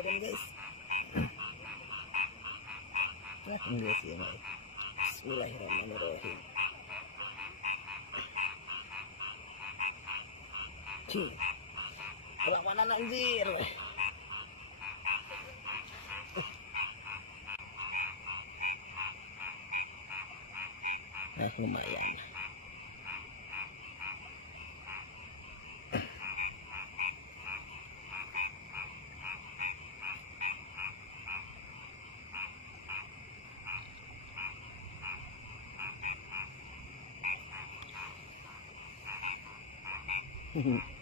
rin guys. Natin guys yun ay. Bismillahirrahmanirrahim. Cih. Kawawa na anjir. Nah lumayan. Mm-hmm.